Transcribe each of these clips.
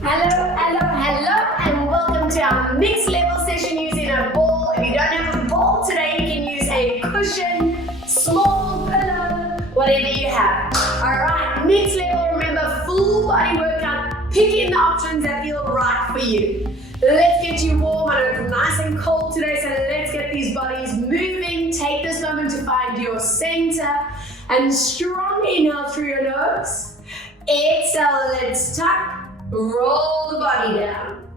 Hello, and welcome to our mixed level session using a ball. If you don't have a ball today, you can use a cushion, small pillow, whatever you have. Alright, mixed level, remember, full body workout, picking the options that feel right for you. Let's get you warm. I know it's nice and cold today, so let's get these bodies moving. Take this moment to find your center and strong inhale through your nose. Exhale, let's tuck. Roll the body down.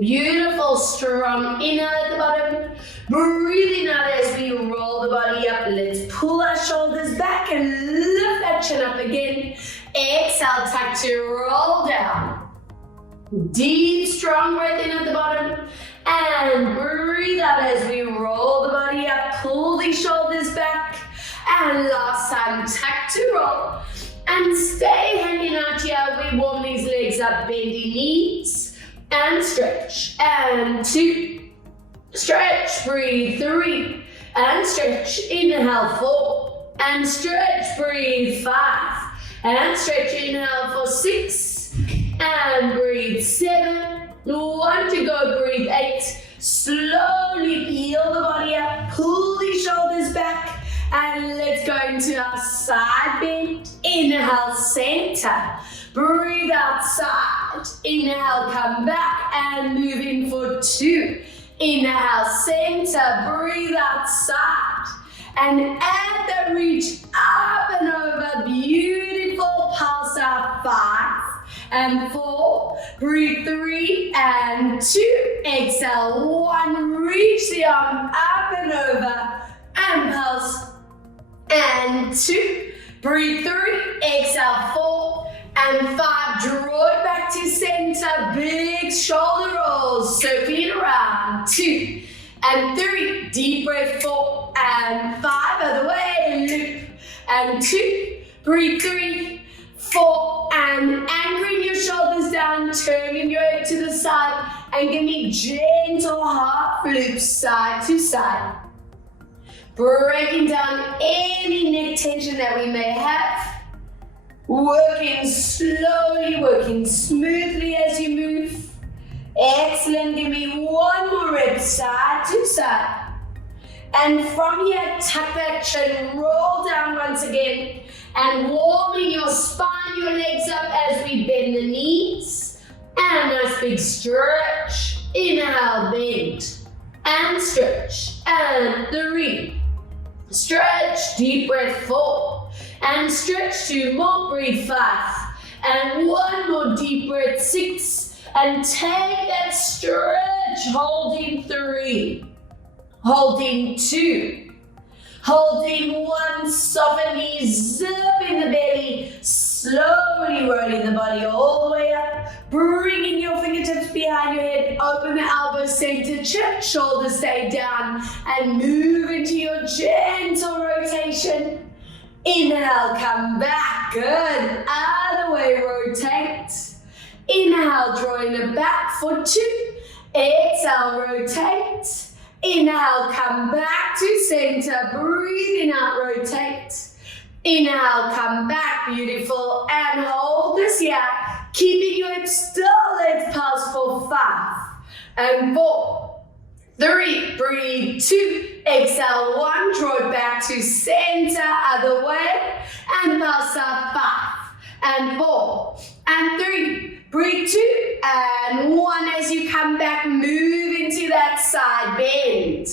Beautiful, strong inhale at the bottom. Breathing out as we roll the body up. Let's pull our shoulders back and lift that chin up again. Exhale, tuck to roll down. Deep, strong breath in at the bottom. And breathe out as we roll the body up. Pull the shoulders back. And last time, tuck to roll. And stay hanging out here. We warm these legs up, bending knees. And stretch. And 2. Stretch, breathe. 3. And stretch. Inhale, 4. And stretch, breathe. 5. And stretch, inhale for 6. And breathe. 7. 1 to go, breathe. 8. Slowly peel the body up. Pull the shoulders back. And let's go into our side bend. Inhale, center. Breathe out, side. Inhale, come back and move in for 2. Inhale, center. Breathe out, side. And add that reach up and over. Beautiful. Pulse out, 5 and 4. Breathe 3 and 2. Exhale, 1. Reach the arm up and over. And pulse. And 2, breathe 3, exhale 4, and 5, draw it back to center, big shoulder rolls, circling around, 2, and 3, deep breath 4, and 5, other way, loop, and 2, breathe 3, 4, and anchoring your shoulders down, turning your head to the side, and give me gentle half loops side to side. Breaking down any neck tension that we may have. Working slowly, working smoothly as you move. Excellent. Give me 1 more rep, side to side. And from here, tuck that chin, roll down once again, and warming your spine, your legs up as we bend the knees. And a nice big stretch. Inhale, bend, and stretch. And 3. Stretch, deep breath 4, and stretch 2 more, breathe 5, and 1 more deep breath 6, and take that stretch, holding 3, holding 2, holding 1, soften knees, zip in the belly, slowly rolling the body all the way up, bringing your fingertips behind your head, open the elbows, center, chin, shoulders stay down, and move into your gentle rotation. Inhale, come back, good, other way, rotate. Inhale, drawing it back for 2, exhale, rotate. Inhale, come back to center, breathing out, rotate. Inhale, come back, beautiful, and hold this here. Keeping your hips still, let's pulse for 5 and 4, 3, breathe 2, exhale 1, draw it back to center, other way, and pulse out 5 and 4 and 3, breathe 2 and 1 as you come back, move into that side bend.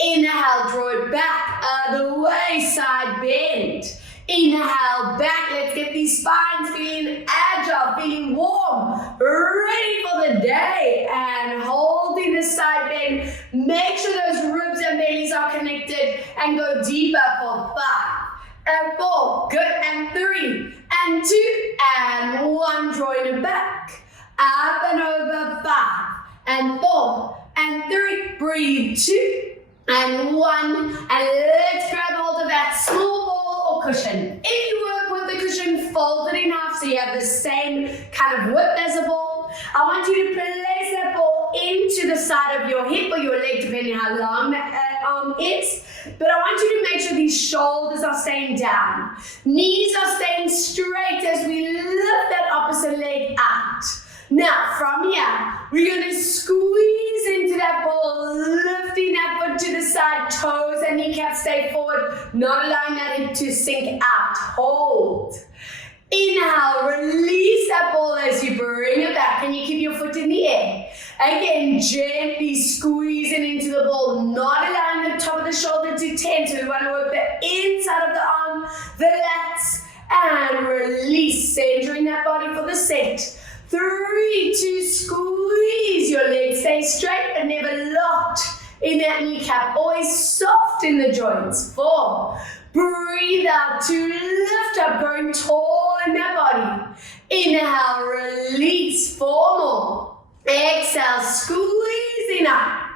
Inhale, draw it back, other way, side bend. Inhale, back, let's get these spines feeling agile, feeling warm, ready for the day, and holding the side bend. Make sure those ribs and bellies are connected, and go deeper for 5 and 4, good, and 3 and 2 and 1, drawing it back, up and over, 5 and 4 and 3, breathe 2 and 1, and let's grab hold of that small ball or cushion. If you work with the cushion, fold it in half so you have the same kind of width as a ball. I want you to place that ball into the side of your hip or your leg, depending how long that arm is. But I want you to make sure these shoulders are staying down. Knees are staying straight as we lift that opposite leg out. Now, we're going to squeeze into that ball, lifting that foot to the side, toes and kneecaps stay forward, not allowing that hip to sink out. Hold. Inhale, release that ball as you bring it back. Can you keep your foot in the air? Again, gently squeezing into the ball, not allowing the top of the shoulder to tense. So we want to work the inside of the arm, the lats, and release, centering that body for the set. 3, 2, squeeze your legs, stay straight but never locked in that kneecap, always soft in the joints. 4, breathe out to lift up, going tall in that body. Inhale, release, 4 more. Exhale, squeezing up.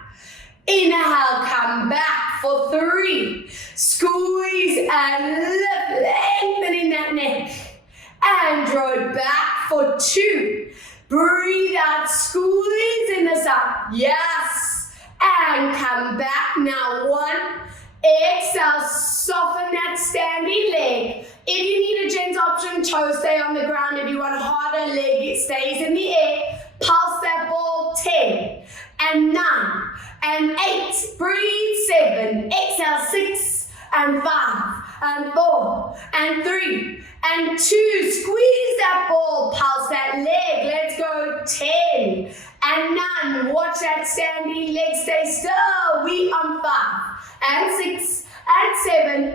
Inhale, come back for 3. Squeeze and lift, lengthening that neck. And draw it back for 2. Breathe out, squeezing this up. Yes. And come back. Now 1. Exhale, soften that standing leg. If you need a gentle option, toes stay on the ground. If you want a harder leg, it stays in the air. Pulse that ball. 10 and 9 and 8. Breathe. 7. Exhale. 6 and 5 and 4 and 3 and 2. Squeeze that ball. Pulse that leg. Let's go. 10 and 9. Watch that standing leg stay still. We on 5 and 6 and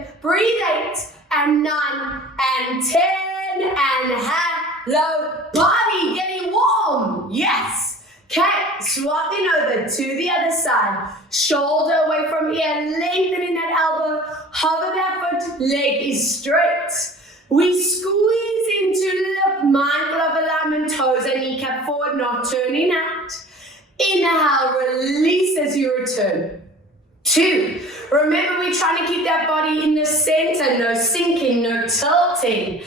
7. Breathe. 8 and 9 and 10 and hello. Body getting warm. Yes. Okay, swapping over to the other side. Shoulder away from ear, lengthening that elbow. Hover that foot, leg is straight. We squeeze into lift, mindful of alignment, toes and kneecap forward, not turning out. Inhale, release as you return. 2, remember we're trying to keep that body in the center, no sinking, no tilting.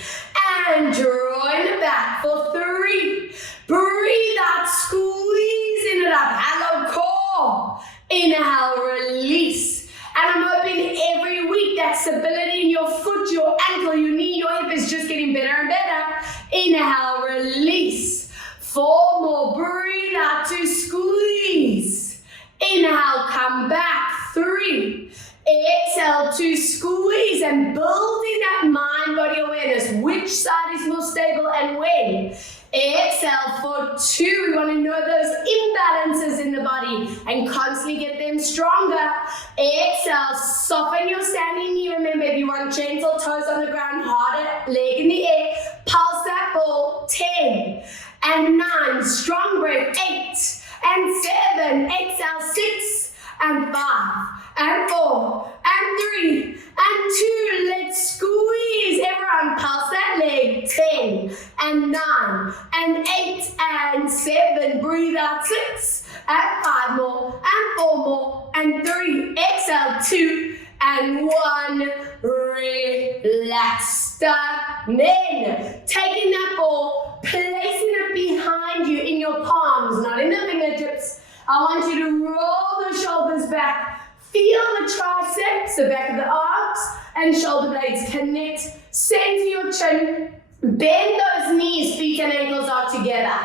And drawing it back for 3. Breathe out, squeezing it up. Hello, core. Inhale, release. And I'm hoping every week that stability in your foot, your ankle, your knee, your hip is just getting better and better. Inhale, release. 4 more. Breathe out to squeeze. Inhale, come back. 3. Exhale to squeeze and building that mind-body awareness. Which side is more stable and when? Exhale for 2. We want to know those imbalances in the body and constantly get them stronger. Exhale, soften your standing knee. Remember, if you want gentle toes on the ground, harder leg in the air. Pulse that ball. 10 and 9. Strong breath. 8 and 7. Exhale. 6 and 5 and 4 and 3 and 2. Let's squeeze. Everyone, pulse that leg. 10 and 9 and 8 and 7. Breathe out. 6 and 5 more and 4 more and 3. Exhale. 2 and 1. Relax. Then taking that ball, placing it behind you in your palms, not in the fingertips. I want you to roll the shoulders back. Feel the triceps, the back of the arms, and shoulder blades connect. Center your chin. Bend those knees, feet and ankles are together.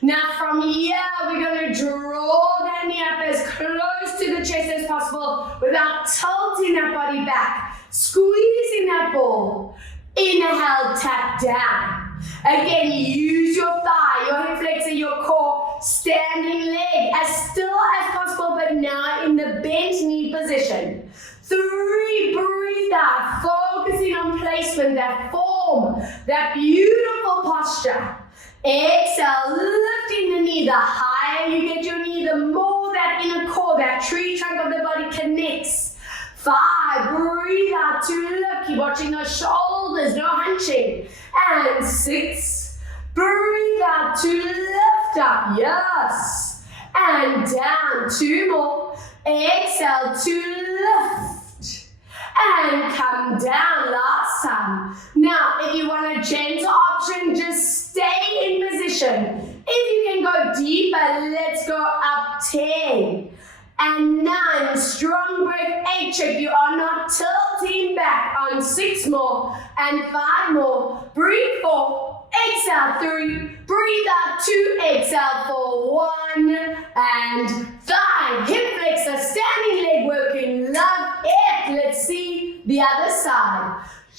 Now from here, we're going to draw that knee up as close to the chest as possible without tilting that body back. Squeezing that ball. Inhale, tap down. Again, use your thigh, your hip flexor, your core, standing leg as still as possible, but now in the bent knee position. 3, breathe out, focusing on placement, that form, that beautiful posture. Exhale, lifting the knee. The higher you get your knee, the more that inner core, that tree trunk of the body connects. 5, breathe out to lift. Keep watching those shoulders, no hunching. And 6, breathe out to lift up. Yes. And down. 2 more. Exhale to lift. And come down. Last time. Now, if you want a gentle option, just stay in position. If you can go deeper, let's go up 10. And 9, strong breath. 8, check you are not tilting back on 6 more and 5 more. Breathe 4, exhale 3, breathe out 2, exhale for 1.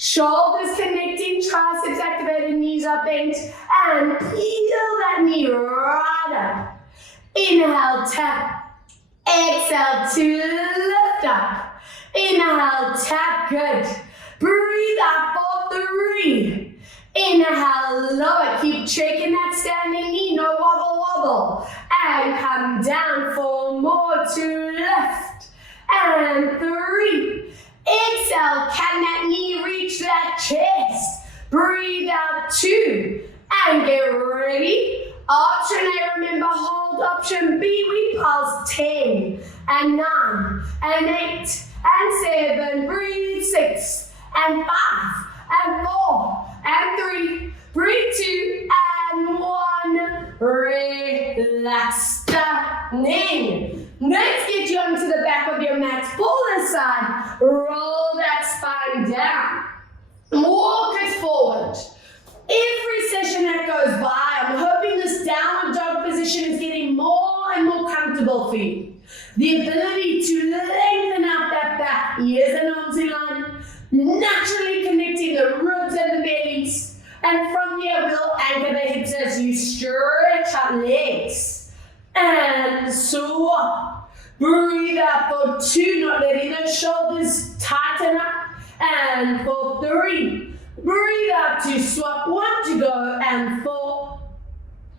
Shoulders connecting, triceps activated, knees are bent, and peel that knee right up. Inhale, tap. Exhale to lift up. Inhale, tap, good. Breathe out for 3. Inhale, lower, keep checking that standing knee, no wobble wobble. And come down for more to lift. And 3. Exhale, can that knee reach that chest? Breathe out 2. And get ready. Option A, remember, hold option B. We pulse 10 and 9 and 8 and 7. Breathe 6 and 5 and 4 and 3. Breathe 2 and 1. Relax. Standing. Let's get you onto the back of your mat. Pull aside. Roll that spine down. Walk it forward. Every session that goes by, I'm hoping this downward dog position is getting more and more comfortable for you. The ability to lengthen out that back, ears and arms in line, naturally connecting the ribs and the bellies. And from here, we'll anchor the hips as you stretch out legs. And swap. Breathe out for 2, not letting those shoulders tighten up. And for 3. Breathe out to swap. 1 to go and 4.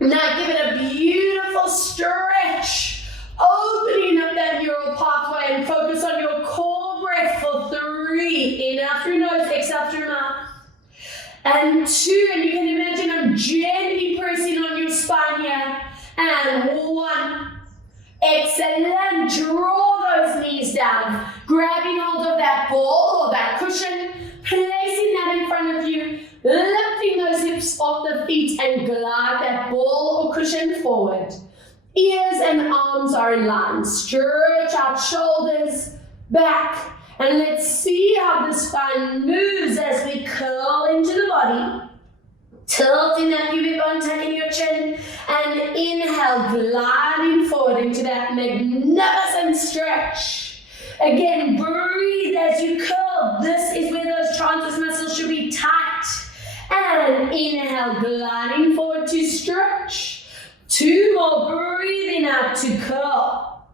Now give it a beautiful stretch. Opening up that neural pathway and focus on your core breath for 3. In out through nose, exhale through mouth. And 2, and you can imagine I'm gently pressing on your spine here. And 1. Excellent. Draw those knees down. Grabbing hold of that ball or that cushion. Placing that in front of you. Lifting those hips off the feet and glide that ball or cushion forward. Ears and arms are in line. Stretch out shoulders, back. And let's see how the spine moves as we curl into the body. Tilting that pubic bone, tucking your chin, and inhale, gliding forward into that magnificent stretch. Again, breathe as you curl. This is where those transverse muscles should be tight. And inhale, gliding forward to stretch. 2 more, breathing out to curl.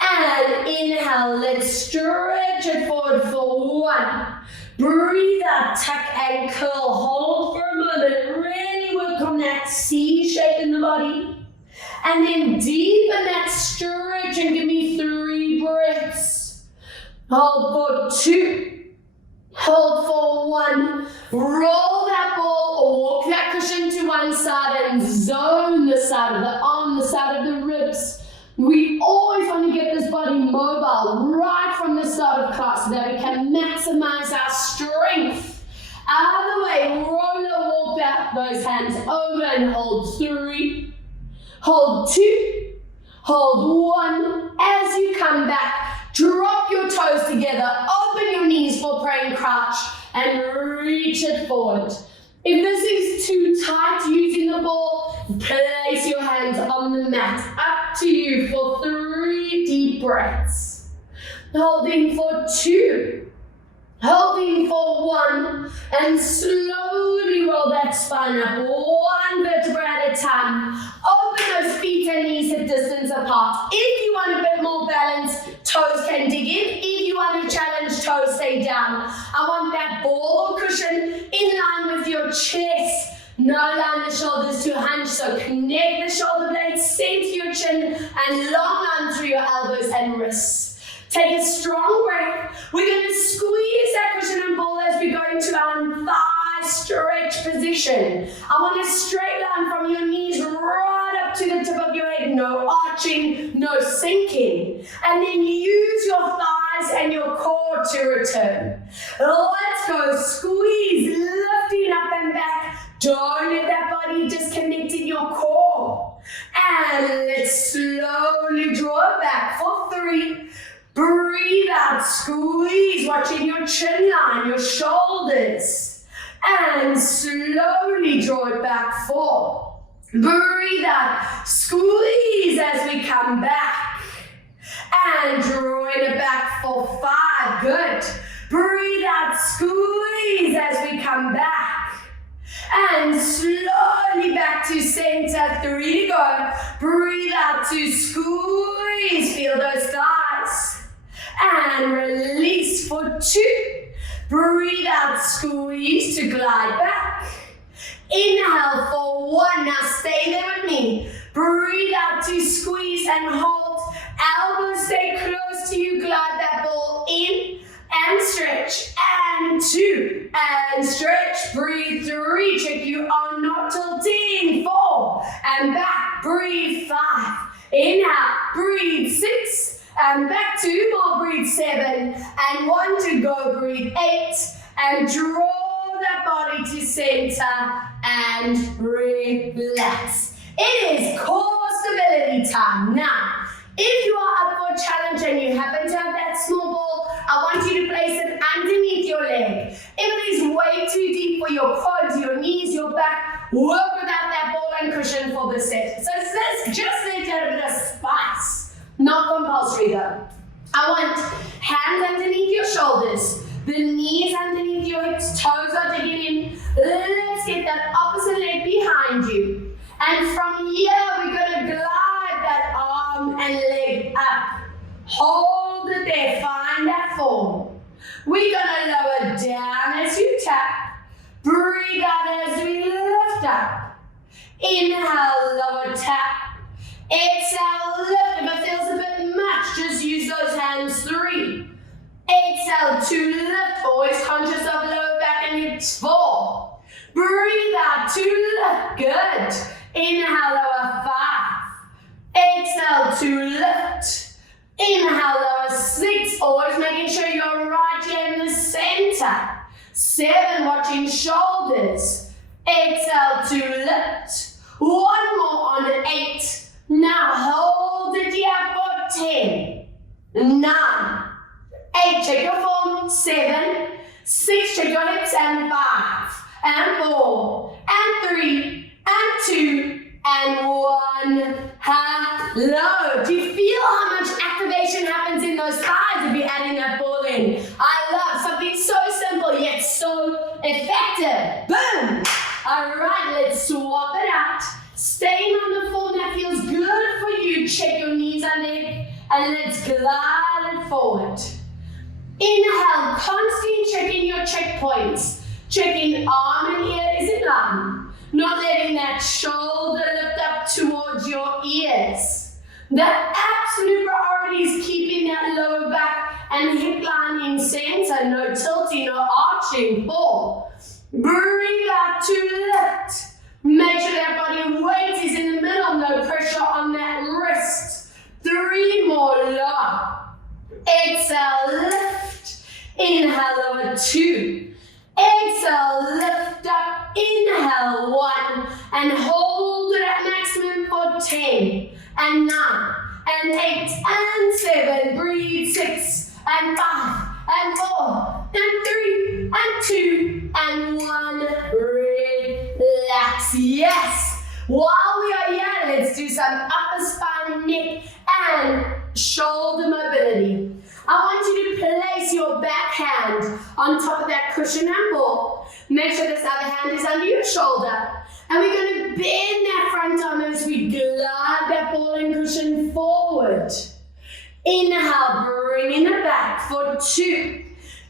And inhale, let's stretch it forward for 1. Breathe out, tuck and curl, hold for a moment, really work on that C shape in the body. And then deepen that stretch and give me 3 breaths. Hold for 2, hold for 1. Roll that ball or walk that cushion to one side and zone the side of the arm, the side of the ribs. We always want to get this body mobile right from the start of class so that we can maximize our strength. Out of the way, roller walk out those hands over and hold 3, hold 2, hold 1. As you come back, drop your toes together, open your knees for praying crouch and reach it forward. If this is too tight using the ball, place your hands on the mat. Up to you for 3 deep breaths. Holding for 2. Holding for 1. And slowly roll that spine up 1 vertebra at a time. Open those feet and knees at distance apart. If you want a bit more balance, toes can dig in. If you want a challenge, toes stay down. I want that ball or cushion in line with your chest. No line the shoulders to hunch, so connect the shoulder blades, center your chin, and long line through your elbows and wrists. Take a strong breath. We're going to squeeze that cushion and ball as we go into our thigh stretch position. I want a straight line from your knees right up to the tip of your head. No arching, no sinking. And then use your thighs and your core to return. Let's go. Squeeze, lifting up and back. Don't let that body disconnect in your core. And let's slowly draw it back for 3. Breathe out, squeeze, watching your chin line, your shoulders. And slowly draw it back 4. Breathe out, squeeze as we come back. And drawing it back for 5, good. Breathe out, squeeze come back. And slowly back to center, 3 to go. Breathe out to squeeze, feel those thighs. And release for 2. Breathe out, squeeze to glide back. Inhale for 1, now stay there with me. Breathe out to squeeze and hold. Elbows stay close to you, glide that ball in and stretch. And 2, and stretch, breathe 3, check you are not tilting, 4, and back, breathe 5. Inhale, breathe 6, and back 2 more, breathe 7, and 1 to go, breathe 8, and draw that body to center and relax. It is core stability time. Now, if you are up for a challenge and you happen to have that small ball, I want you to place it underneath your leg. If it is way too deep for your quads, your knees, your back, work without that ball and cushion for the set. So just let it have a bit of spice. Not compulsory though. I want hands underneath your shoulders, the knees underneath your hips, toes are digging in. Let's get that opposite leg behind you. And from here, we're going to glide that arm and leg up. Hold it there, find that form. We're going to lower down as you tap. Breathe out as we lift up. Inhale, lower tap. Exhale, lift. If it feels a bit much, just use those hands. 3. Exhale to lift. Always conscious of lower back and hips. 4. Breathe out to lift. Good. Inhale, lower 5. Exhale to lift. Inhale, lower 6. Always making sure you're right here in the center. 7, watching shoulders. Exhale to lift. 1 more on 8. Now hold it here for 10. 9. 8, check your form. 7. 6, check your hips. And 5. And 4. And 3. And 2. And 1. Hello. Do you feel how much activation happens in those thighs if you're adding that ball in? I love something so simple yet so effective. Boom. All right, let's swap it out. Staying on the form that feels good for you. Check your knees under it and let's glide it forward. Inhale, constantly checking your checkpoints. Checking arm and ear is in line. Not letting that shoulder lift up towards your ears. The absolute priority is keeping that lower back and hip line in center. No tilting, no arching. 4. Breathe out to lift. Make sure that body weight is in the middle. No pressure on that wrist. 3 more, lower. Exhale, lift. Inhale, lower 2. Exhale, lift up. Inhale, 1. And hold it at maximum for 10. And 9. And 8. And 7. Breathe. 6. And 5. And 4. And 3. And 2. And 1. Relax. Yes. While we are here, let's do some upper spine, neck, and shoulder mobility. I want you to place your back hand on top of that cushion and ball. Make sure this other hand is under your shoulder. And we're going to bend that front arm as we glide that ball and cushion forward. Inhale, bringing it back for 2.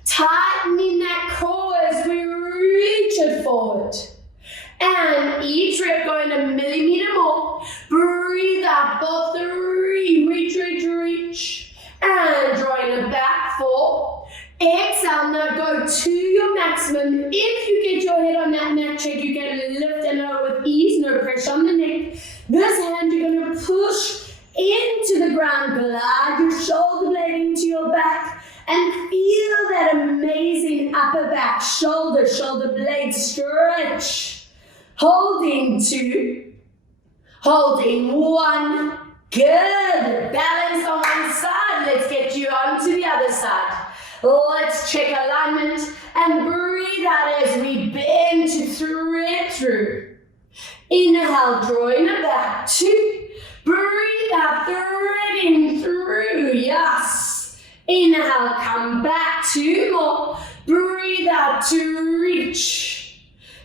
Tightening that core as we reach it forward. And each rep going a millimeter more. Breathe out for 3. Reach, reach, reach. And drawing it back 4. Exhale, now go to your maximum. If you get your head on that mat check, you can lift and lower with ease, no pressure on the neck. This hand you're going to push into the ground, glide your shoulder blade into your back, and feel that amazing upper back, shoulder blade stretch. Holding 2, holding 1. Good. Balance on one side. Let's get you onto the other side. Let's check alignment and breathe out as we bend to thread through. Inhale, drawing it back. 2. Breathe out, threading through. Yes. Inhale, come back. 2 more. Breathe out to reach.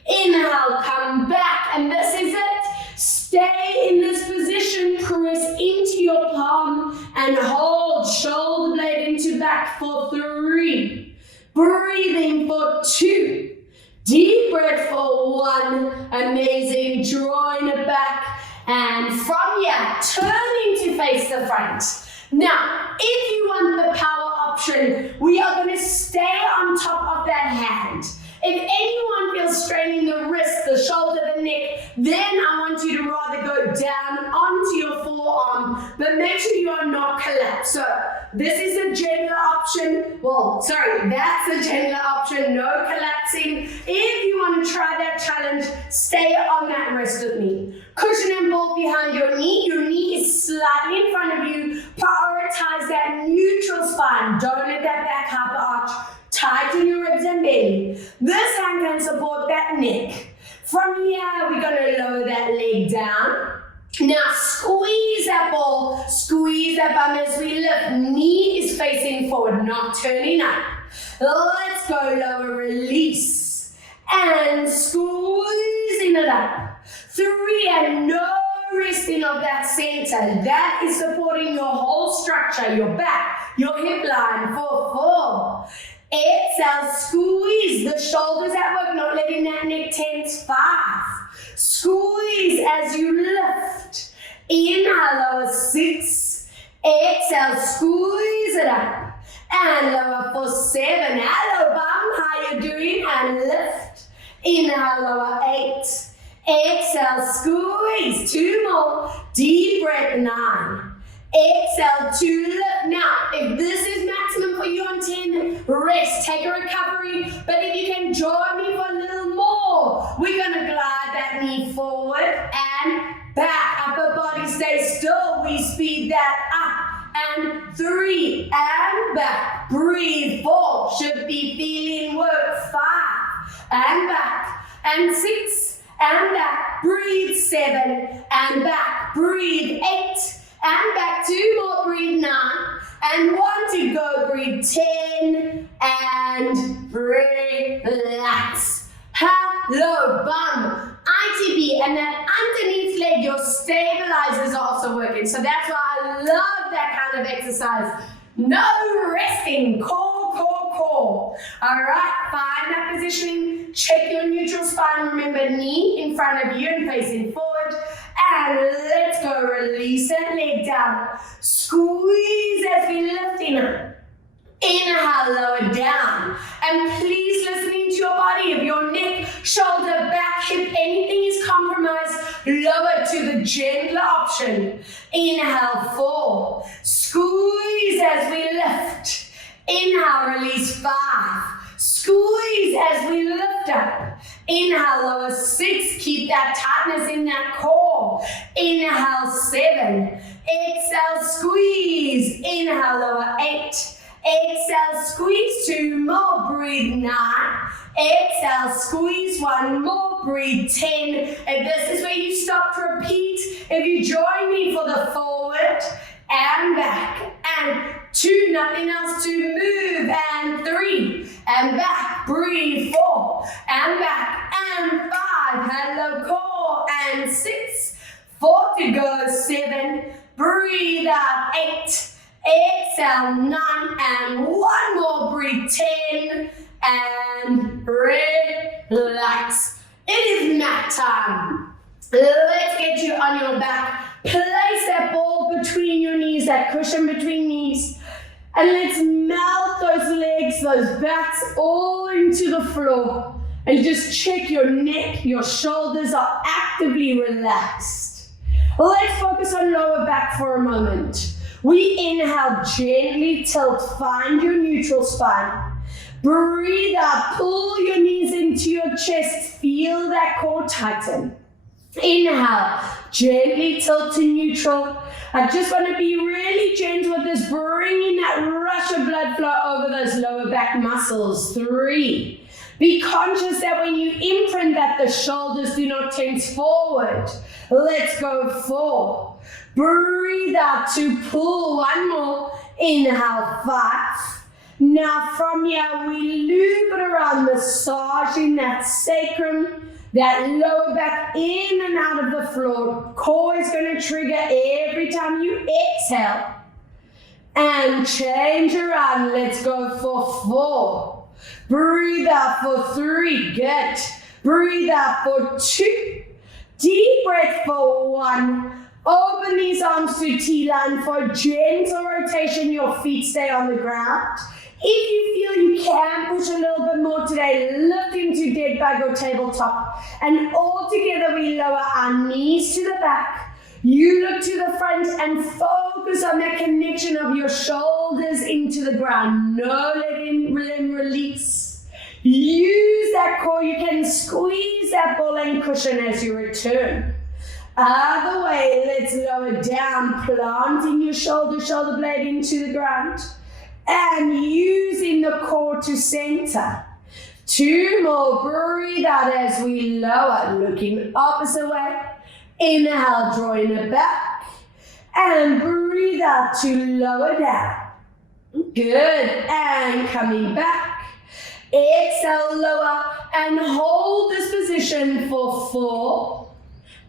Inhale, come back, and this is it. Stay in this position, press into your palm and hold shoulder blade into back for 3. Breathing for 2. Deep breath for 1. Amazing, drawing it back. And from here, turning to face the front. Now, if you want the power option, we are going to stay on top of that hand. If anyone feels strain in the wrist, the shoulder, the neck, then I want you to rather go down onto your forearm, but make sure you are not collapsed. So this is a gentler option. That's a gentler option, no collapsing. If you want to try that challenge, stay on that wrist with me. Cushion and ball behind your knee. Your knee is slightly in front of you. Prioritize that neutral spine. Don't let that back hyper arch. Tighten your ribs and belly. This hand can support that neck. From here, we're going to lower that leg down. Now squeeze that ball, squeeze that bum as we lift. Knee is facing forward, not turning up. Let's go lower, release. And squeezing it up. 3 and no resting of that center. That is supporting your whole structure, your back, your hip line for 4. Exhale, squeeze the shoulders at work, not letting that neck tense. 5. Squeeze as you lift. Inhale, lower 6. Exhale, squeeze it up. And lower for 7. Hello, bum, how you doing? And lift. Inhale, lower 8. Exhale, squeeze. 2 more. Deep breath, 9. Exhale to lift. Now, if this is maximum for you on 10, rest, take a recovery. But if you can join me for a little more, we're going to glide that knee forward and back. Upper body stay still. We speed that up. And 3 and back. Breathe. 4 should be feeling work. 5 and back. And 6 and back. Breathe. 7 and back. Breathe. 8. And back, 2 more, breathe 9, and 1 to go, breathe 10, and relax. Hello, bum, ITB, and that underneath leg, your stabilizers are also working, so that's why I love that kind of exercise. No resting, core, core, core. All right, find that positioning, check your neutral spine, remember knee in front of you and facing forward. And let's go, release that leg down. Squeeze as we lift in. Inhale, lower down. And please listen to your body. If your neck, shoulder, back, hip, anything is compromised, lower to the gentler option. Inhale, 4. Squeeze as we lift. Inhale, release 5. Squeeze as we lift up. Inhale, lower 6. Keep that tightness in that core. Inhale, 7. Exhale, squeeze. Inhale, lower 8. Exhale, squeeze. 2 more. Breathe 9. Exhale, squeeze. 1 more. Breathe 10. If this is where you stop, repeat. If you join me for the forward and back and 2, nothing else to move, and 3 and back, breathe 4 and back and 5, hello core, and 6, 4 to go, 7, breathe out, 8, exhale 9, and 1 more, breathe 10, and relax. It is mat time. Let's get you on your back. Place that ball between your knees, that cushion between knees. And let's melt those legs, those backs all into the floor. And just check your neck, your shoulders are actively relaxed. Let's focus on lower back for a moment. We inhale, gently tilt, find your neutral spine. Breathe out, pull your knees into your chest, feel that core tighten. Inhale, gently tilt to neutral. I just want to be really gentle with this, bringing that rush of blood flow over those lower back muscles. 3. Be conscious that when you imprint that the shoulders do not tense forward. Let's go, 4. Breathe out to pull. 1 more. Inhale, 5. Now from here, we loop it around, massaging that sacrum, that lower back in and out of the floor. Core is going to trigger every time you exhale. And change around. Let's go for 4. Breathe out for 3. Good. Breathe out for 2. Deep breath for 1. Open these arms to T-line for gentle rotation. Your feet stay on the ground. If you feel you can push a little bit more today, lift into dead bug or tabletop. And all together we lower our knees to the back. You look to the front and focus on that connection of your shoulders into the ground. No limb release. Use that core. You can squeeze that ball and cushion as you return. Other way, let's lower down, planting your shoulder blade into the ground. And using the core to center. 2 more. Breathe out as we lower, looking opposite way. Inhale, drawing it back. And breathe out to lower down. Good. And coming back. Exhale, lower. And hold this position for 4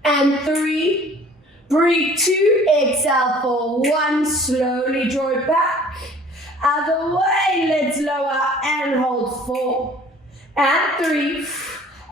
and 3. Breathe 2. Exhale for 1. Slowly draw it back. Other way, let's lower and hold 4 and 3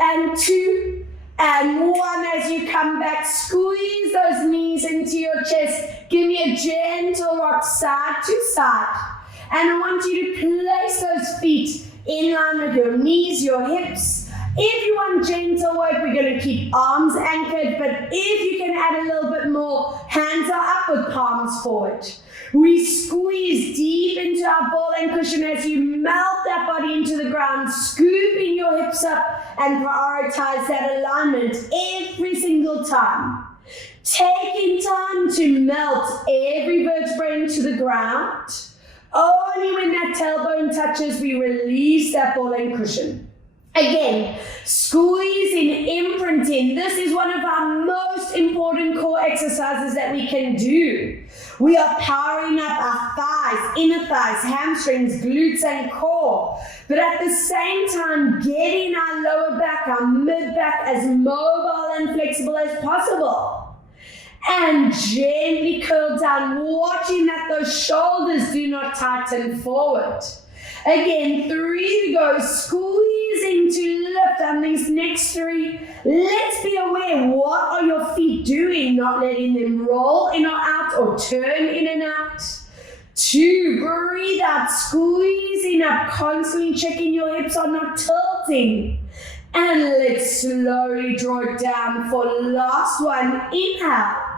and 2 and 1. As you come back, squeeze those knees into your chest. Give me a gentle rock side to side. And I want you to place those feet in line with your knees, your hips. If you want gentle work, we're going to keep arms anchored, but if you can add a little bit more, hands are up with palms forward. We squeeze deep into our ball and cushion as you melt that body into the ground, scooping your hips up and prioritize that alignment every single time. Taking time to melt every vertebrae into the ground. Only when that tailbone touches, we release that ball and cushion. Again, squeezing, imprinting. This is one of our most important core exercises that we can do. We are powering up our thighs, inner thighs, hamstrings, glutes, and core. But at the same time, getting our lower back, our mid back as mobile and flexible as possible. And gently curl down, watching that those shoulders do not tighten forward. Again, 3 to go. Squeezing to lift on these next 3. Let's be aware, what are your feet doing? Not letting them roll in or out or turn in and out. 2, breathe out, squeezing up, constantly checking your hips are not tilting. And let's slowly draw it down for last one. Inhale.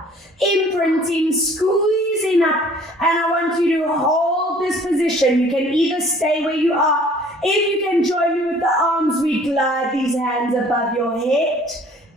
Imprinting, squeezing up, and I want you to hold this position. You can either stay where you are. If you can join me with the arms, we glide these hands above your head.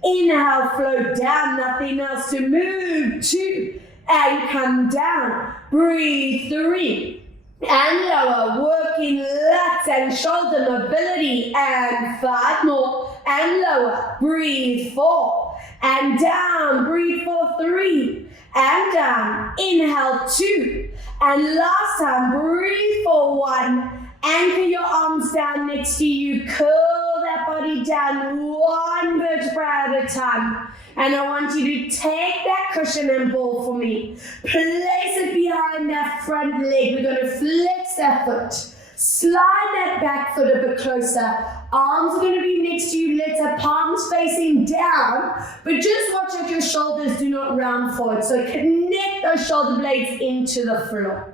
Inhale, float down, nothing else to move. 2, and come down. Breathe 3, and lower, working lats and shoulder mobility, and 5 more, and lower. Breathe 4. And down, breathe for 3, and down, inhale 2, and last time, breathe for 1, anchor your arms down next to you, curl that body down, 1 vertebra at a time, and I want you to take that cushion and ball for me, place it behind that front leg, we're going to flex that foot, slide that back foot a bit closer. Arms are going to be next to you. Let our palms facing down. But just watch that your shoulders do not round forward. So connect those shoulder blades into the floor.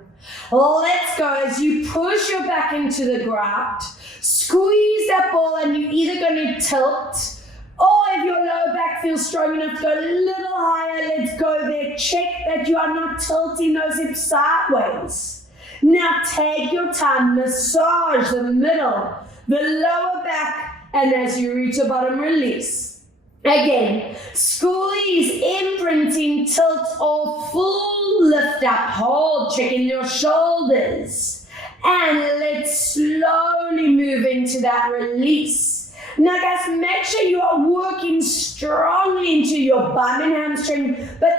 Let's go as you push your back into the ground. Squeeze that ball and you're either going to tilt or if your lower back feels strong enough, go a little higher. Let's go there. Check that you are not tilting those hips sideways. Now take your time, massage the middle, the lower back, and as you reach the bottom, release. Again, squeeze, imprinting, tilt, or full lift up. Hold, checking your shoulders. And let's slowly move into that release. Now guys, make sure you are working strongly into your bum and hamstring, but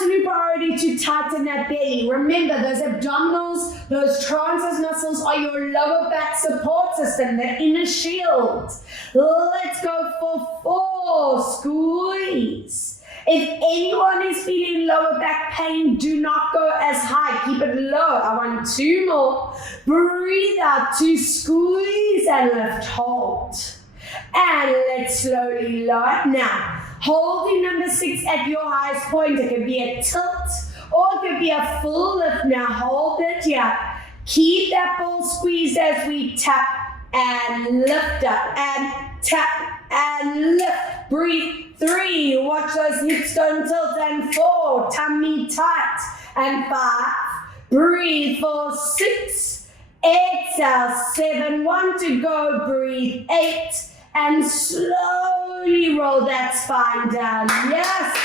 absolute priority to tighten that belly. Remember, those abdominals, those transverse muscles are your lower back support system, the inner shield. Let's go for 4. Squeeze. If anyone is feeling lower back pain, do not go as high. Keep it low. I want 2 more. Breathe out to squeeze and lift. Hold. And let's slowly lower. Now, holding number 6 at your highest point. It could be a tilt or it could be a full lift. Now hold it here. Keep that ball squeezed as we tap and lift up and tap and lift. Breathe. 3, watch those hips don't tilt. And 4, tummy tight. And 5, breathe for 6. Exhale, 7, 1 to go. Breathe. 8. And slowly roll that spine down. Yes.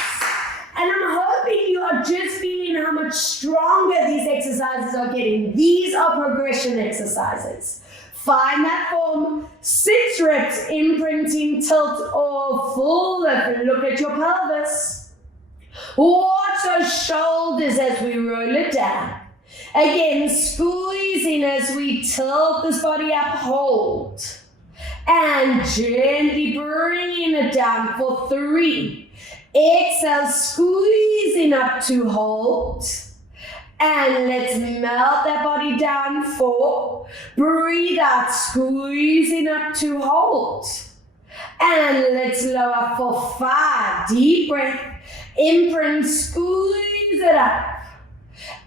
And I'm hoping you are just feeling how much stronger these exercises are getting. These are progression exercises. Find that form. 6 reps, imprinting, tilt, or full lift. Look at your pelvis. Watch those shoulders as we roll it down. Again, squeezing as we tilt this body up. Hold. And gently bringing it down for 3. Exhale, squeezing up to hold. And let's melt that body down. 4. Breathe out, squeezing up to hold. And let's lower for 5. Deep breath. Imprint, squeeze it up.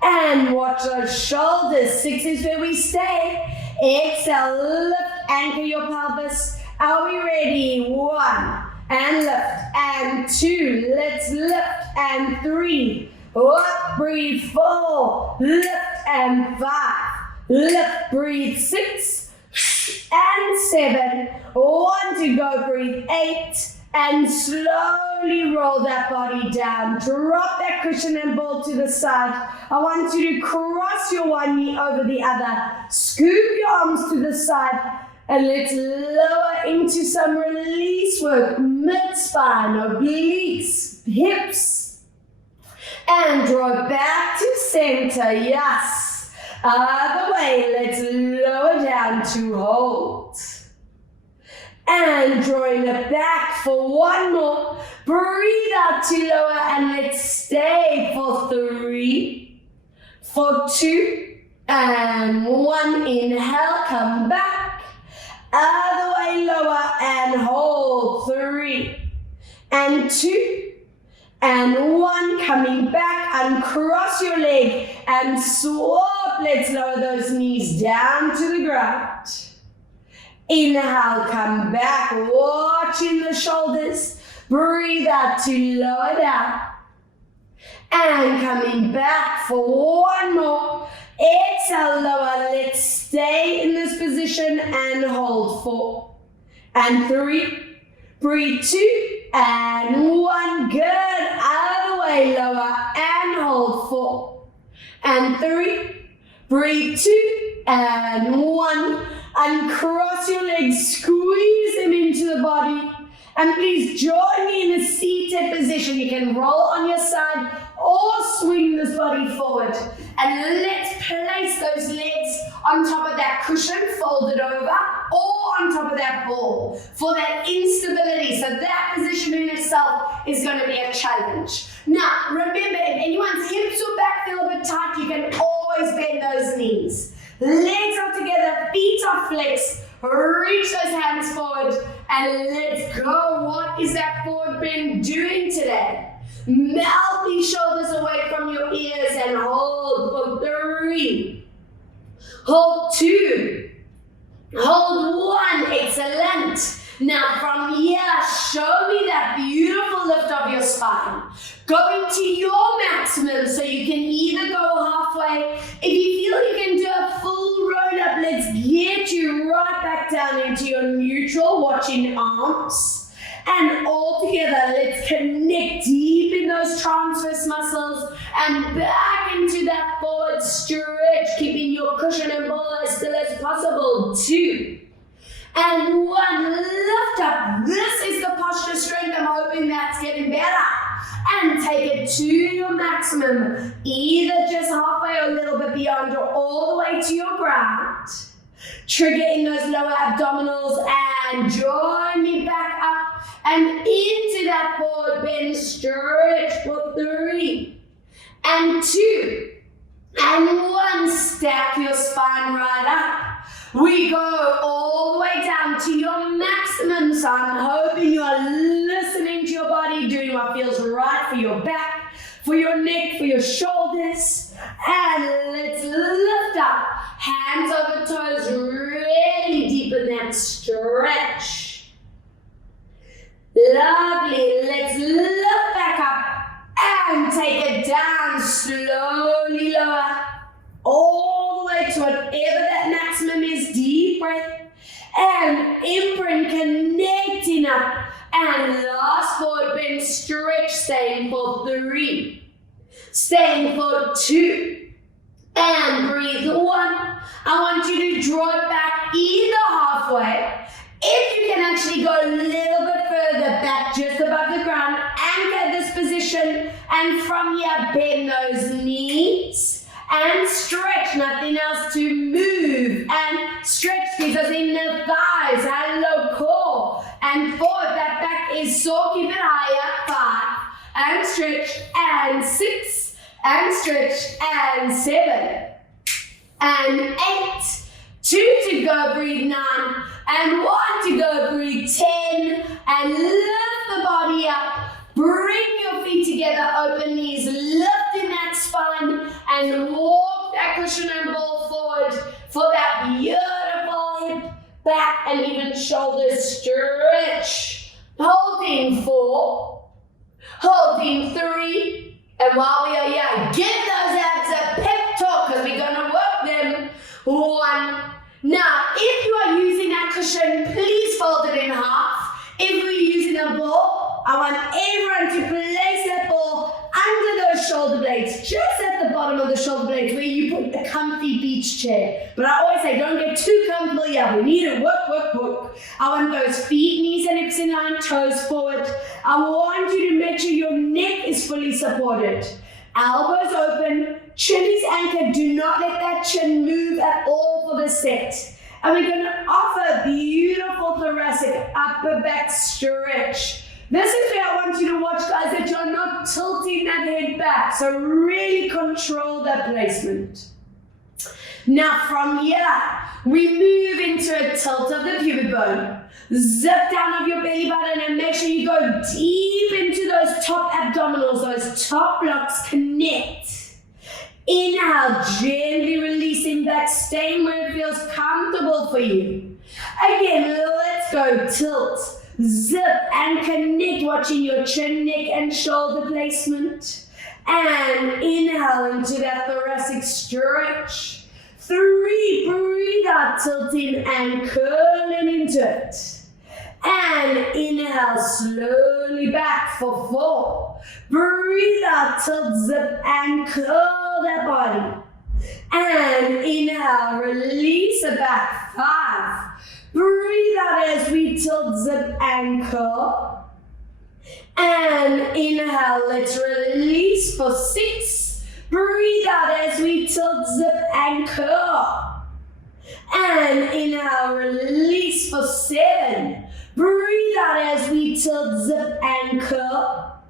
And watch those shoulders. 6 is where we stay. Exhale, lift, anchor your pelvis. Are we ready? 1, and lift, and 2, let's lift, and 3, up, breathe, 4, lift, and 5, lift, breathe, 6, and 7, 1 to go, breathe, 8, and slowly roll that body down. Drop that cushion and ball to the side. I want you to cross your one knee over the other. Scoop your arms to the side. And let's lower into some release work. Mid-spine, obliques, hips. And draw back to center. Yes. Other way. Let's lower down to hold. And drawing it back for 1 more. Breathe out to lower and let's stay for 3, for 2, and 1. Inhale, come back. Other way, lower and hold. 3, and 2, and 1. Coming back, uncross your leg and swap. Let's lower those knees down to the ground. Inhale, come back, watching the shoulders. Breathe out to lower down. And coming back for 1 more. Exhale, lower. Let's stay in this position and hold. 4, and 3. Breathe. 2, and 1. Good. Other way, lower and hold. 4, and 3. Breathe. 2, and 1. Uncross your legs, squeeze them into the body. And please join me in a seated position. You can roll on your side or swing this body forward. And let's place those legs on top of that cushion, folded over, or on top of that ball for that instability. So that position in itself is going to be a challenge. Now, remember, if anyone's hips or back feel a bit tight, you can always bend those knees. Legs are together, feet are flexed. Reach those hands forward and let's go. What is that forward bend doing today? Melt these shoulders away from your ears and hold for 3. Hold 2. Hold 1. Excellent. Now from here, show me that beautiful lift of your spine. Going to your maximum, so you can either go halfway. If you feel you can do a full roll up, let's get you right back down into your neutral, watching arms. And all together, let's connect deep in those transverse muscles and back into that forward stretch, keeping your cushion and ball as still as possible. 2, and 1, lift up. This is the posture strength. I'm hoping that's getting better. And take it to your max maximum, either just halfway or a little bit beyond or all the way to your ground. Trigger in those lower abdominals and join me back up and into that forward bend. Stretch for 3 and 2 and 1. Stack your spine right up. We go all the way down to your maximum. So I'm hoping you are listening to your body, doing what feels right for your back, for your neck, for your shoulders. And let's lift up. Hands over toes, really deepen that stretch. Lovely. Let's lift back up and take it down. Slowly lower. All the way to whatever that maximum is. Deep breath. And imprint, connecting up. And last forward bend, stretch, staying for 3. Staying for 2. And breathe 1. I want you to draw it back either halfway. If you can actually go a little bit further back, just above the ground, anchor this position. And from here, bend those knees and stretch. Nothing else to move. And stretch gives us in the thighs. Hello, core. And forward, that back is sore. Keep it higher. 5. And stretch. And 6. And stretch, and 7, and 8, 2 to go, breathe 9, and 1 to go, breathe 10, and lift the body up, bring your feet together, open knees, lifting that spine, and walk that cushion and ball forward for that beautiful hip, back, and even shoulder stretch. Holding 4, holding 3, and while we are here, give those abs a pep talk because we're going to work them. 1. Now, if you are using that cushion, please fold it in half. If we're using a ball, I want everyone to place that ball under those shoulder blades, just at the bottom of the shoulder blades where you put a comfy beach chair. But I always say, don't get too comfortable here. We need to work. I want those feet, knees and hips in line, toes forward. I want you to make sure your neck is fully supported. Elbows open, chin is anchored. Do not let that chin move at all for the set. And we're going to offer beautiful thoracic upper back stretch. This is where I want you to watch, guys, that you're not tilting that head back. So really control that placement. Now from here, we move into a tilt of the pubic bone. Zip down of your belly button and make sure you go deep into those top abdominals, those top blocks, connect. Inhale, gently releasing back, staying where it feels comfortable for you. Again, let's go, tilt. Zip and connect, watching your chin, neck, and shoulder placement. And inhale into that thoracic stretch. 3, breathe out, tilting and curling into it. And inhale, slowly back for 4. Breathe out, tilt, zip, and curl that body. And inhale, release it back, 5. Breathe out as we tilt, zip, and curl. And inhale, let's release for 6. Breathe out as we tilt, zip, and curl. And inhale, release for 7. Breathe out as we tilt, zip, and curl.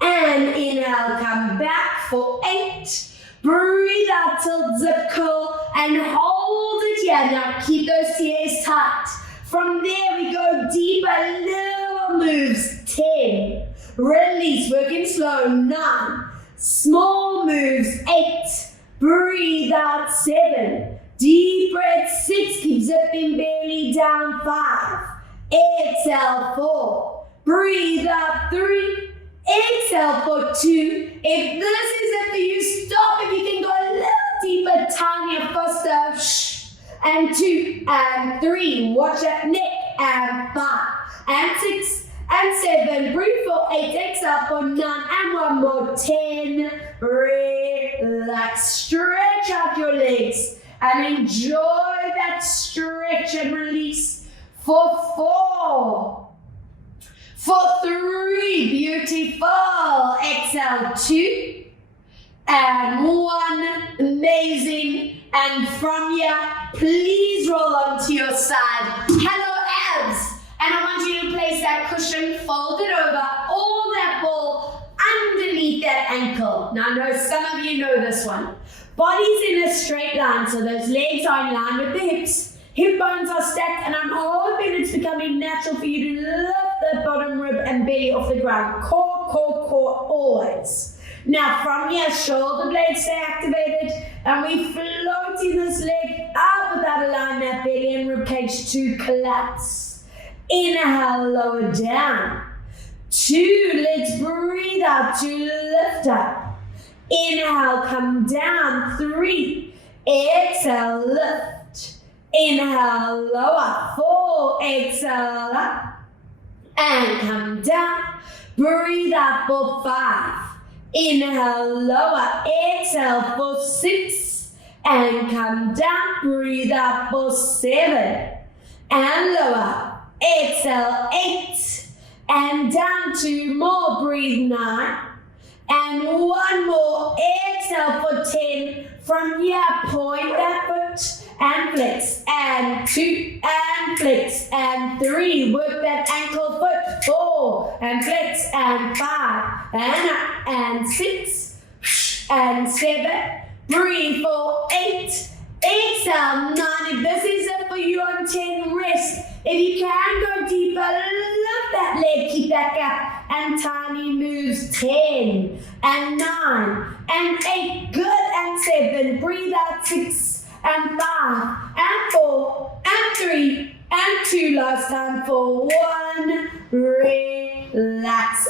And inhale, come back for 8. Breathe out, tilt, zip, curl, and hold it here. Now keep those TAs tight. From there we go deeper, little moves. 10. Release, working slow. 9. Small moves. 8. Breathe out. 7. Deep breath. 6. Keep zipping belly down. 5. Exhale. 4. Breathe out. 3. Exhale for 2. If this is it for you, stop. If you can go a little deeper, tinier, faster. And 2 and 3. Watch that neck. And 5 and 6 and 7. Breathe for 8. Exhale for 9 and 1 more. 10. Relax. Stretch out your legs and enjoy that stretch and release for 4. For 3, beautiful. Exhale, 2. and 1. Amazing. And from here, please roll onto your side. Hello, abs. And I want you to place that cushion folded over, all that ball underneath that ankle. Now, I know some of you know this one. Body's in a straight line, so those legs are in line with the hips. Hip bones are stacked, and I'm hoping it's becoming natural for you to lift the bottom rib and belly off the ground. Core, core, core, always. Now from here, shoulder blades stay activated, and we floating this leg up without allowing that belly and rib cage to collapse. Inhale, lower down. 2, let's breathe out to lift up. Inhale, come down. 3, exhale, lift. Inhale, lower. 4, exhale, up. And come down. Breathe out for 5. Inhale, lower. Exhale for 6. And come down. Breathe out for 7. And lower. Exhale, 8. And down 2 more. Breathe 9. And 1 more. Exhale for 10. From here, point that foot and flex. And 2 and flex. And 3. Work that ankle foot. 4 and flex. And 5 and up. And 6 and 7. Breathe for 8. Exhale 9. If this is it for you on 10, rest. If you can go deeper, lift that leg, keep that gap, and tiny moves. 10 and 9 and 8, good, and 7. Breathe out 6 and 5 and 4 and 3 and 2. Last time for 1. Relax.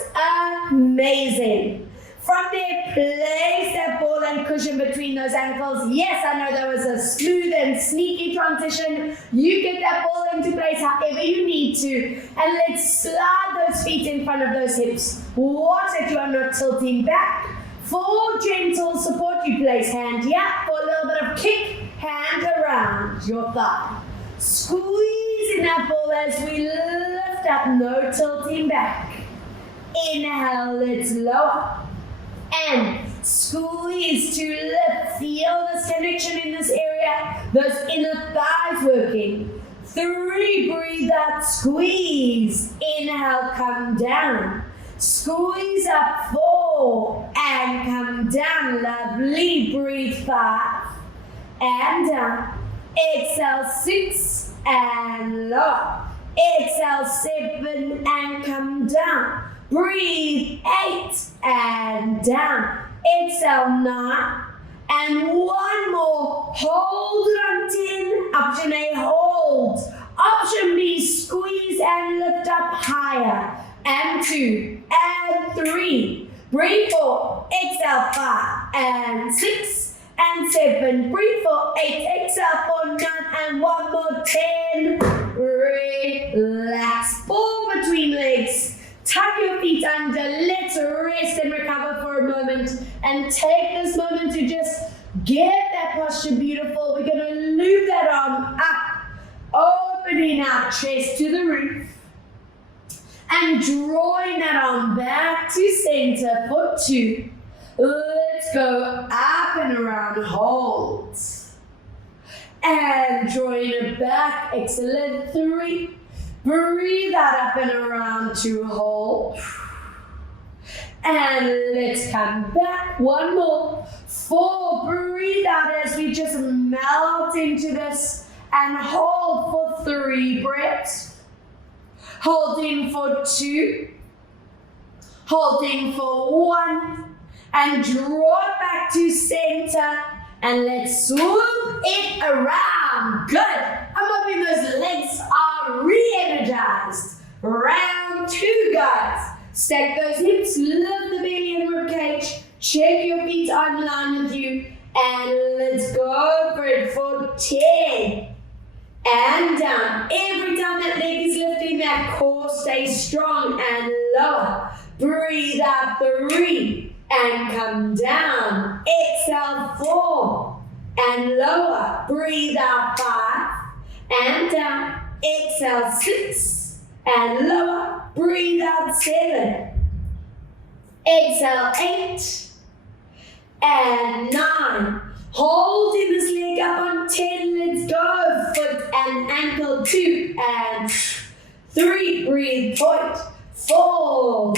Amazing. From there, place that ball and cushion between those ankles. Yes, I know that was a smooth and sneaky transition. You get that ball into place however you need to. And let's slide those feet in front of those hips. Watch that you are not tilting back. For gentle support, you place hand here. For a little bit of kick, hand around your thigh. Squeeze in that ball as we lift up, no tilting back. Inhale, let's lower. And squeeze to lift. Feel this connection in this area. Those inner thighs working. 3, breathe out, squeeze. Inhale, come down. Squeeze up, 4, and come down. Lovely. Breathe 5, and down. Exhale 6, and lower. Exhale 7, and come down. Breathe 8 and down. Exhale 9 and 1 more. Hold it on 10. Option A, hold. Option B, squeeze and lift up higher. And 2 and 3. Breathe 4. Exhale 5 and 6 and 7. Breathe for 8. Exhale for 9 and 1 more. 10. Relax. Ball between legs. Tuck your feet under, let's rest and recover for a moment, and take this moment to just get that posture beautiful. We're going to loop that arm up, opening our chest to the roof, and drawing that arm back to center for 2. Let's go up and around, hold, and drawing it back, excellent. 3. Breathe out, up and around to hold. And let's come back. 1 more. 4. Breathe out as we just melt into this. And hold for 3 breaths. Holding for 2. Holding for 1. And draw it back to center. And let's swoop it around. Good. I'm hoping those legs are re-energized. Round 2, guys. Stack those hips, lift the belly and rib cage. Check your feet on line with you. And let's go for it for 10. And down. Every time that leg is lifting, that core stays strong and lower. Breathe out 3. And come down. Exhale 4 and lower. Breathe out 5 and down. Exhale 6 and lower. Breathe out 7. Exhale 8 and 9. Holding this leg up on 10, let's go. Foot and ankle 2 and 3, breathe, point, 4,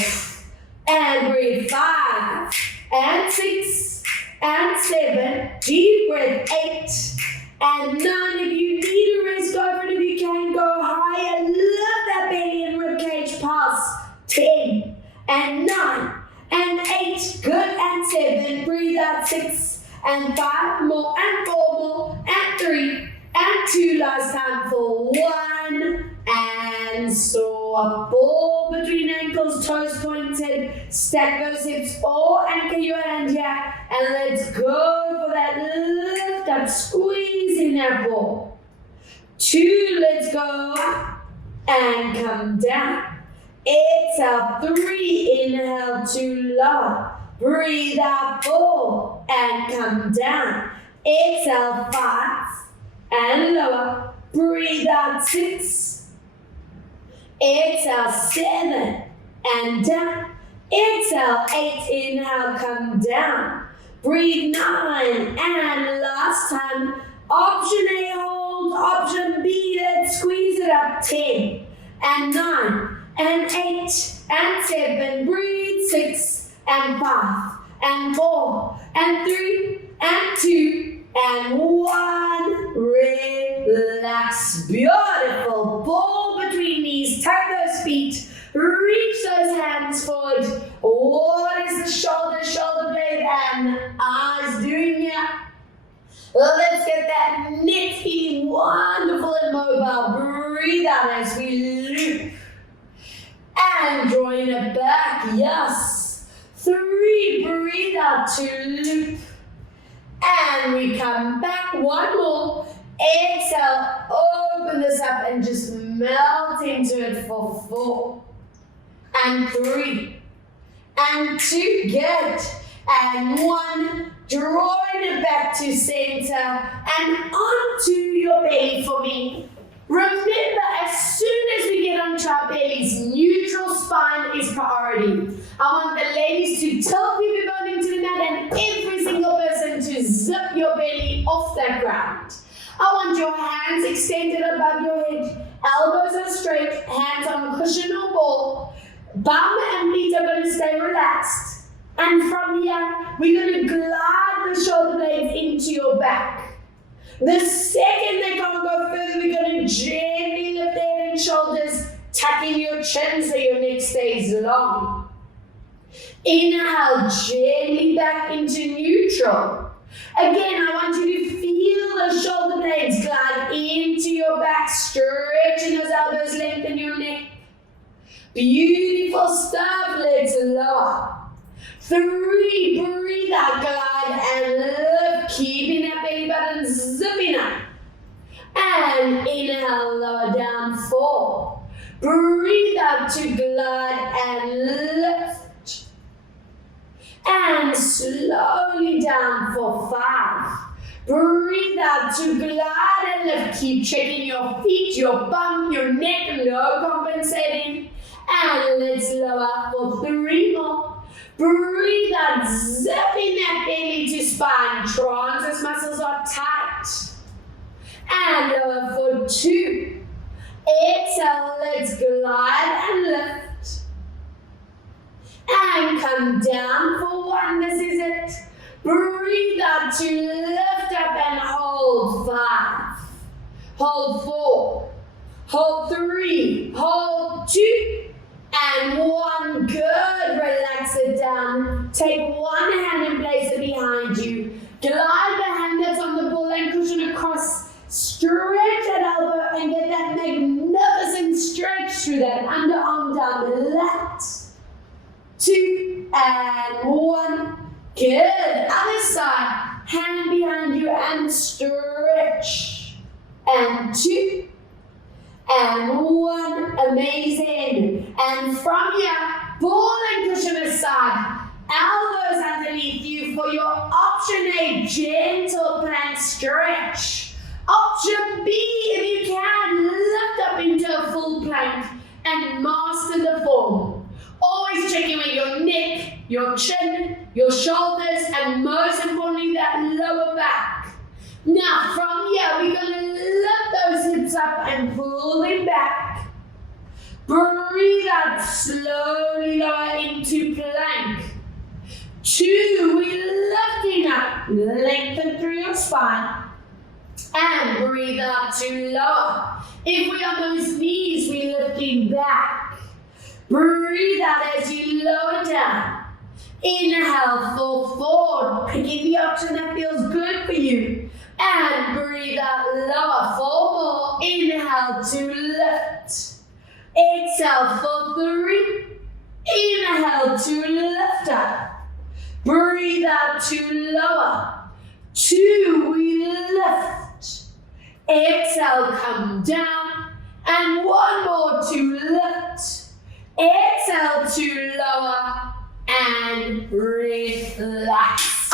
and breathe, 5, and 6, and 7, deep breath, 8, and 9. If you need a rest, go for it. If you can, go higher, love that belly and ribcage past, 10, and 9, and 8, good, and 7, breathe out, 6, and 5 more, and 4 more, and 3, and 2, last time for 1, and so a ball between ankles, toes pointed, stack those hips or anchor your hand here, and let's go for that lift up, squeezing that ball. 2, let's go, and come down. Exhale, 3, inhale to lower. Breathe out, 4, and come down. Exhale, 5, and lower. Breathe out, 6. Exhale, 7, and down. Exhale, 8, inhale, come down. Breathe, 9, and last time. Option A, hold. Option B, let's squeeze it up, 10, and 9, and 8, and 7. Breathe, 6, and 5, and 4, and 3, and 2, and 1. Relax. Beautiful. Ball between knees. Tuck those feet. Reach those hands forward. What is the shoulder blade, and eyes doing here? Let's get that neck feeling wonderful and mobile. Breathe out as we loop. And drawing it back. Yes. 3, breathe out to loop. And we come back, 1 more. Exhale, open this up and just melt into it for 4, and 3, and 2, good, and 1. Drawing it back to center and onto your belly for me. Remember, as soon as we get onto our bellies, neutral spine is priority. I want the ladies to tilt your bone into the mat and every single person to zip your belly off that ground. I want your hands extended above your head, elbows are straight, hands on cushion or ball. Bum and feet are going to stay relaxed. And from here, we're going to glide the shoulder blades into your back. The second they can't go further, we're going to gently lift the head and shoulders, tucking your chin so your neck stays long. Inhale, gently back into neutral. Again, I want you to feel the shoulder blades glide into your back, stretching those elbows, lengthen your neck. Beautiful stuff, legs lower. 3, breathe out, glide and lift, keeping that belly button zipping up. And inhale, lower down, 4. Breathe out to glide and lift. And slowly down for 5. Breathe out to glide and lift. Keep checking your feet, your bum, your neck, no compensating. And let's lower for 3 more. Breathe out, zipping that belly to spine. Transverse muscles are tight. And lower for 2. Exhale, let's glide and lift. And come down for 1. This is it. Breathe out to lift up and hold. 5. Hold 4. Hold 3. Hold 2. And 1, good, relax it down. Take one hand and place it behind you. Glide the hand that's on the ball and cushion across. Stretch that elbow and get that magnificent stretch through that underarm down the lat. 2 and 1. Good. Other side. Hand behind you and stretch. And 2. And 1, amazing. And from here, ball and cushion aside, elbows underneath you for your option A, gentle plank stretch. Option B, if you can, lift up into a full plank and master the form. Or Always checking with your neck, your chin, your shoulders, and most importantly, that lower back. Now, from here, we're going to lift those hips up and pull them back. Breathe out, slowly lower into plank. 2, we're lifting up, lengthen through your spine. And breathe out to lower. If we're on those knees, we're lifting back. Breathe out as you lower down. Inhale, fall forward, picking the option that feels good for you. And breathe out, lower, fall more. Inhale to lift. Exhale for 3. Inhale to lift up. Breathe out to lower. 2, we lift. Exhale, come down. And 1 more to lift. Exhale to lower. And relax.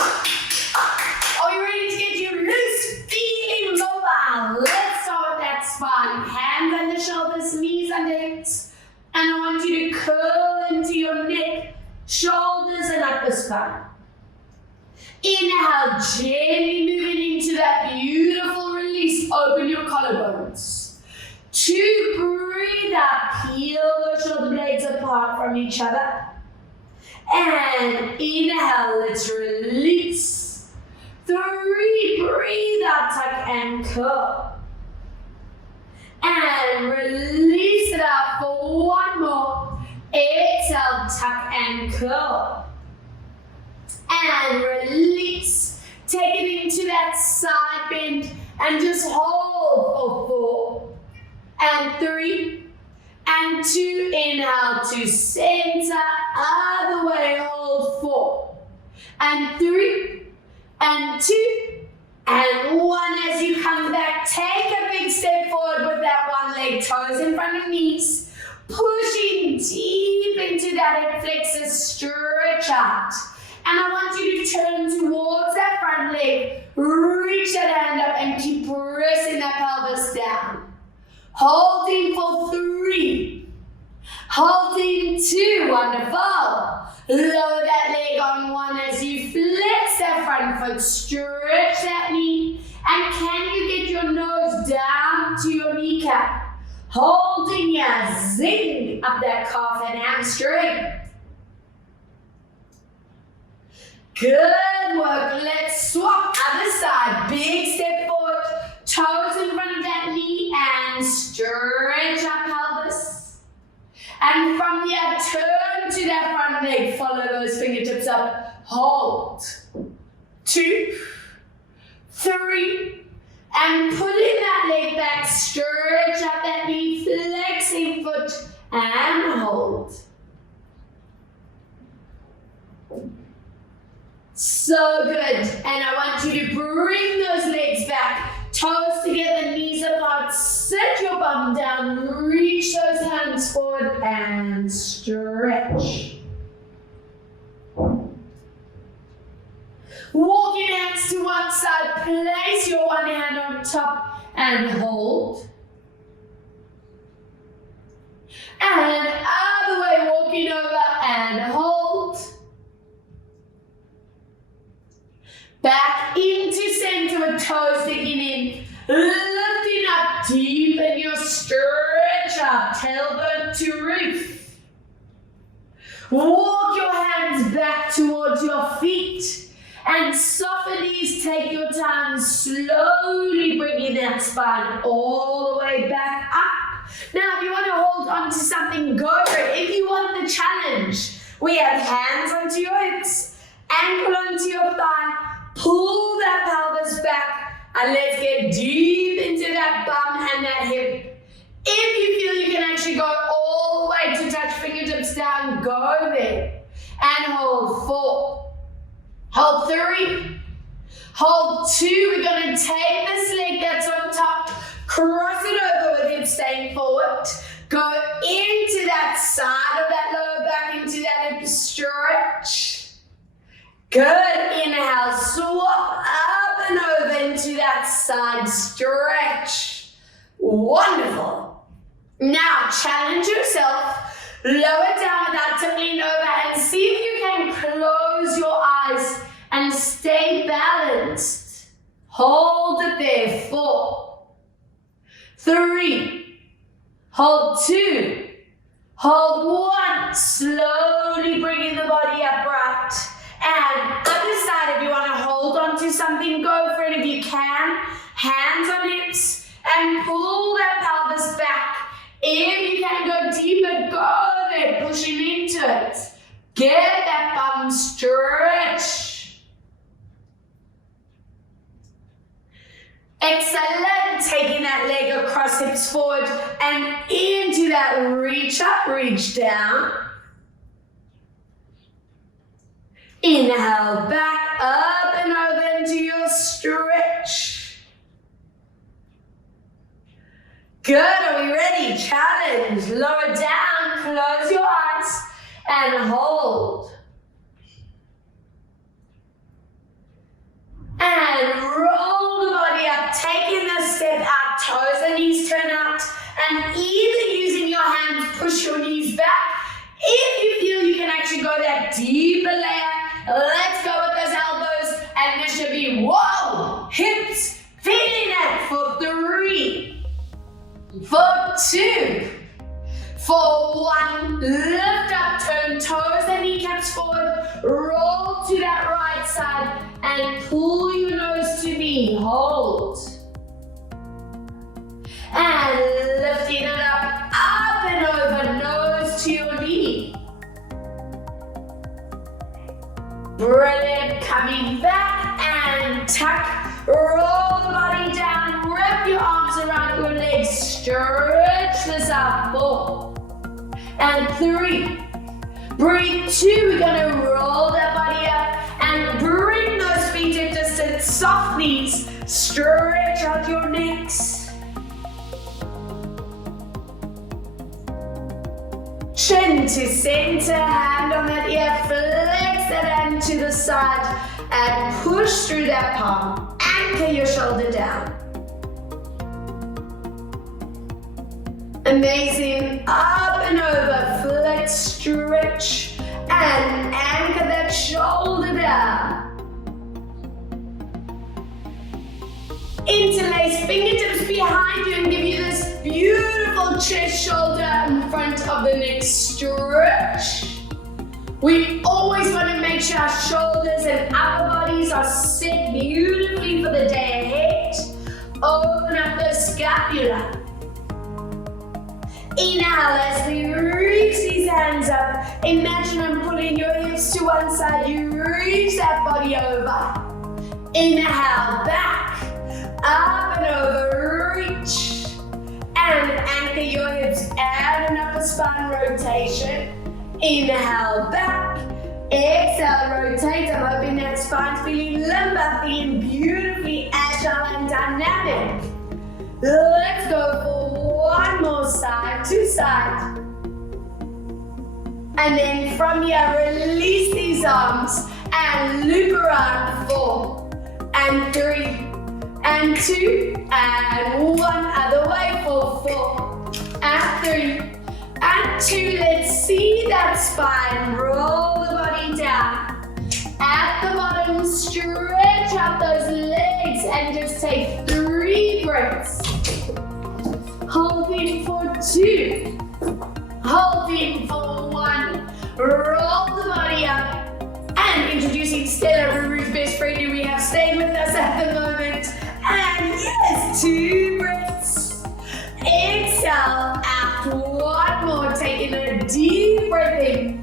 Are you ready to get you loose, feeling mobile? Let's start with that spine. Hands under shoulders, knees under hips. And I want you to curl into your neck, shoulders and upper spine. Inhale, gently moving into that beautiful release. Open your collarbones. 2, breathe out. Peel those shoulder blades apart from each other. And inhale, let's release. 3, breathe out, tuck and curl. And release it out for 1 more. Exhale, tuck and curl. And release. Take it into that side bend and just hold for 4 and 3 and 2. Inhale to center, other way, hold 4 and 3 and 2 and 1. As you come back, take a big step forward with that one leg, toes in front of knees, pushing deep into that hip flexor, stretch out. And I want you to turn towards that front leg, reach that hand up and keep pressing that pelvis down. Holding for 3, holding 2, wonderful. Lower that leg on 1 as you flex that front foot, stretch that knee, and can you get your nose down to your kneecap? Holding your zing up that calf and hamstring. Good work. Let's swap other side. Big step forward, toes in front of that knee, and stretch our pelvis. And from there, turn to that front leg. Follow those fingertips up. Hold. 2, 3, and pulling that leg back. Stretch up that knee, flexing foot, and hold. So good. And I want you to bring those legs back, toes together, knees apart, set your bum down, reach those hands forward and stretch. Walk your hands to one side, place your one hand on top and hold. And other way, walking over and hold. Back into center with toes digging in. Lifting up, deepen your stretch up, tailbone to roof. Walk your hands back towards your feet and soften these. Take your time, slowly bringing that spine all the way back up. Now, if you want to hold on to something, go for it. If you want the challenge, we have hands onto your hips, ankle onto your thigh. Pull that pelvis back and let's get deep into that bum and that hip. If you feel you can actually go all the way to touch fingertips down, go there. And hold 4. Hold 3. Hold 2. We're going to take this leg that's on top, cross it over with hips staying forward. Go into that side of that lower back, into that hip stretch. Good. Inhale, swap up and over into that side stretch. Wonderful. Now challenge yourself. Lower down without tipping over and see if you can close your eyes and stay balanced. Hold it there. 4, 3, hold 2, hold 1. Slowly bringing the body upright. And other side, if you want to hold on to something, go for it if you can. Hands on hips and pull that pelvis back. If you can go deeper, go there, pushing into it. Get that bum stretch. Excellent. Taking that leg across, hips forward and into that reach up, reach down. Inhale, back up and over into your stretch. Good, are we ready? Challenge. Lower down, close your eyes and hold. And roll the body up, taking the step out, toes and knees turn out, and either using your hands, push your knees back. If you feel you can actually go that deeper layer, let's go with those elbows, and this should be, whoa, hips, feeling it for 3, for 2, for 1, lift up, turn toes and kneecaps forward, roll to that right side, and pull your nose to knee, hold. And lifting it up and over, nose to your knee. Brilliant, coming back and tuck, roll the body down, wrap your arms around your legs, stretch this out, 4 and 3. Breathe 2, we're gonna roll that body up and bring those feet at distance, soft knees, stretch out your necks. Chin to center, hand on that ear, flex that hand to the side and push through that palm. Anchor your shoulder down. Amazing, up and over, flex, stretch, and anchor that shoulder down. Interlace fingertips behind you and give you this beautiful chest, shoulder, in front of the neck stretch. We always want to make sure our shoulders and upper bodies are set beautifully for the day ahead. Open up the scapula. Inhale as we reach these hands up. Imagine I'm pulling your hips to one side. You reach that body over. Inhale, back, up and over, reach. And anchor your hips, add an upper spine rotation. Inhale, back, exhale, rotate. I'm hoping that spine's feeling limber, feeling beautifully agile and dynamic. Let's go for one more side to side. And then from here, release these arms and loop around 4 and 3 and 2 and 1. Other way for 4 and 3 and 2. Let's see that spine. Roll the body down. At the bottom, stretch out those legs and just take 3 breaths. Holding for 2. Holding for 1. Roll the body up. And introducing Stella, Ruru's best friend who we have stayed with us at the moment. And yes, 2 breaths. Exhale out. 1 more. Taking a deep breath in.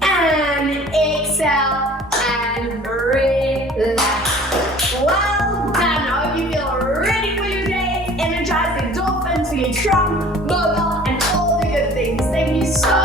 And exhale and relax. Well done. I hope you feel ready for your day. Energized, endorphins, feeling strong, mobile, and all the good things. Thank you so